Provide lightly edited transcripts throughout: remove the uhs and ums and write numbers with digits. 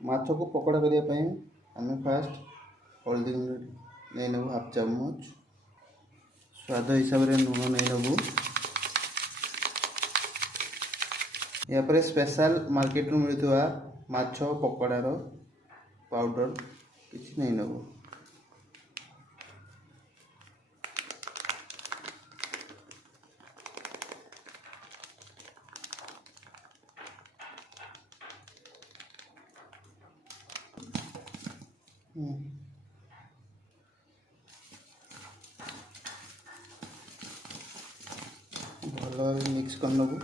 माछ को पकोड़ा करने आम फास्ट हल्दी गुंड नहीं नबू हाफ चामच स्वाद हिसाब से लुण नहीं नबू या पर स्पेशल मार्केट मिलुवा माछ पकोड़ार पाउडर किसी नहीं नबू भल भाव मिक्स कर नबू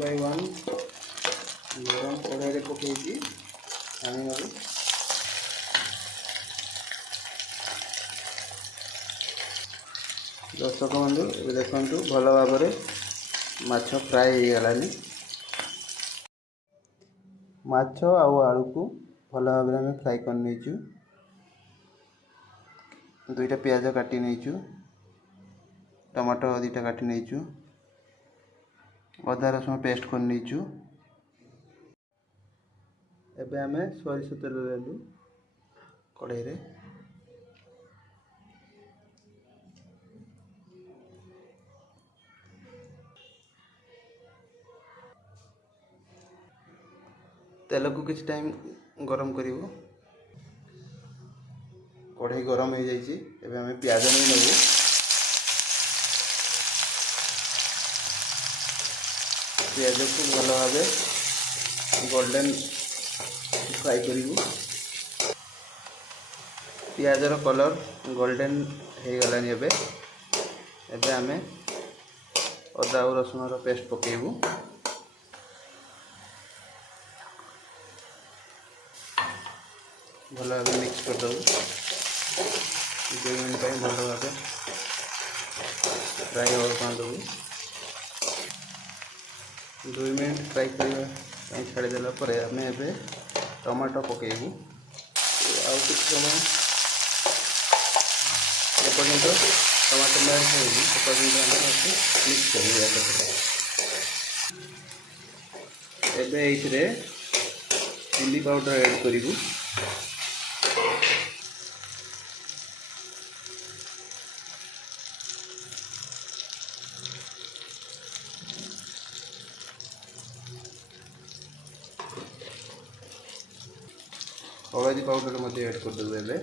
बाय वन गरम कड़ाई पकई छाणी नबू दर्शक बंधु ये देखु भल भाव माछ फ्राए हो गलानी माछ आउ आलू को भल भाव में फ्राए कर नहीं दुईटा प्याज काटी नहीं टमाटो दुईटा काटी नहीं अदा रसुण पेस्ट कर नहीं एबे आमे सरिष तेल देलु कड़ाई रे तेल को किसी टाइम गरम करिवो कढ़ाई गरम हो जाइए एबे हमें प्याज नहीं नबू प्याज को भल भाव गोल्डन फ्राई करिवो प्याजर कलर गोल्डन हो गलानी एबे एबे हमें अदा और रसुण पेस्ट पकेबू भल भाव मिक्स करदेव 2 मिनट भल भाव फ्राए होगा देव 2 मिनट फ्राए करने छाड़देला आम ए टमाटो पकेबू आउ कि समय एपर्यंत टमाटो मैरिनेट होगी एपर्यंत आम मिक्स कर एबे ये चिली पाउडर ऐड करूँ हलदी पाउडर मध्य ऐड करदेबू ए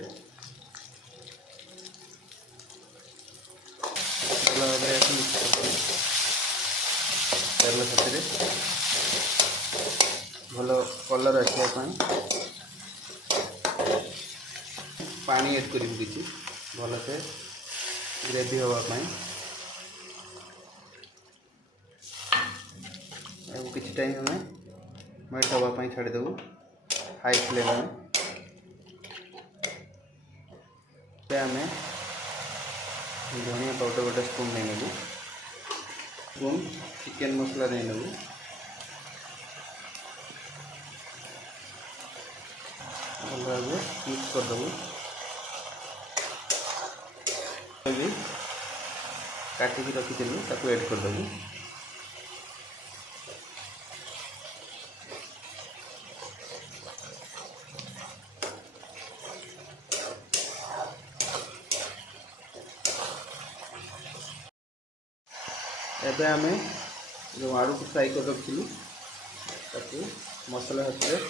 तेल साथी भल कलर आसापी पानी ऐड करूँ किसी भलसे ग्रेवी हाँपाई किसी टाइम हमें मेल्ट हाँपाई छाड़देबू हाई फ्लेम में आम धनिया पाउडर गोटे स्पून नहीं नेबू स्पून चिकेन मसला नहीं नेबू भल भाव मिक्स करदेबू भी काटिकी रखी ताकू ऐड करदेबू एबे आमे जो आलू को फ्राई कर रखी ताकू मसला हाथ में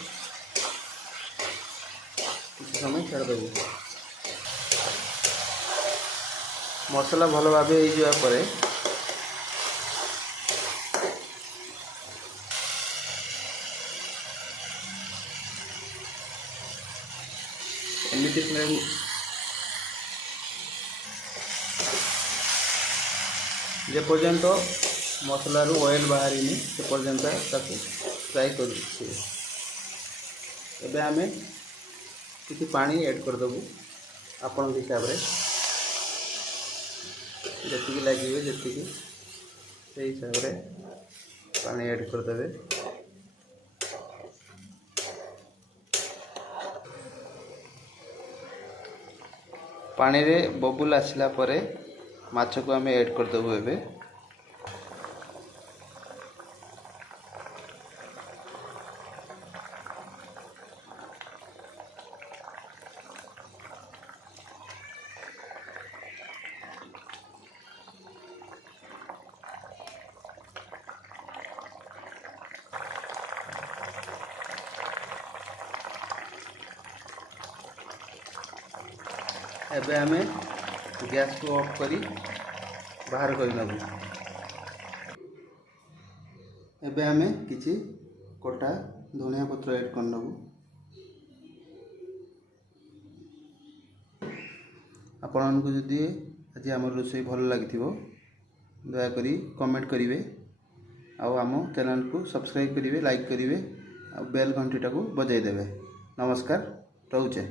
किसी समय छाड़देबू मसला भल भाव हो एमती फ्लेम जे पर्यंत मसलारू ऑयल बाहरी से पर्यंत फ्राई कर आम किसी पानी ऐड करदेबू आपण हिसाब से जी लगे जी से हिसाब से पानी ऐड करदे पानी रे बबुल आसला परे माछ को आम ऐड करदेबू एबे। एबे आमे गैस को ऑफ करी बाहर कर नबू। एबे आमे किछि कोटा धनिया पत्र ऐड कर नबू। आपनको जदि आज आम रोषे भल लगी दया करी कमेंट करेंगे आम चैनल को सब्सक्राइब करेंगे, लाइक करेंगे, बेल घंटीटा को बजाई देवे। नमस्कार, रोचे।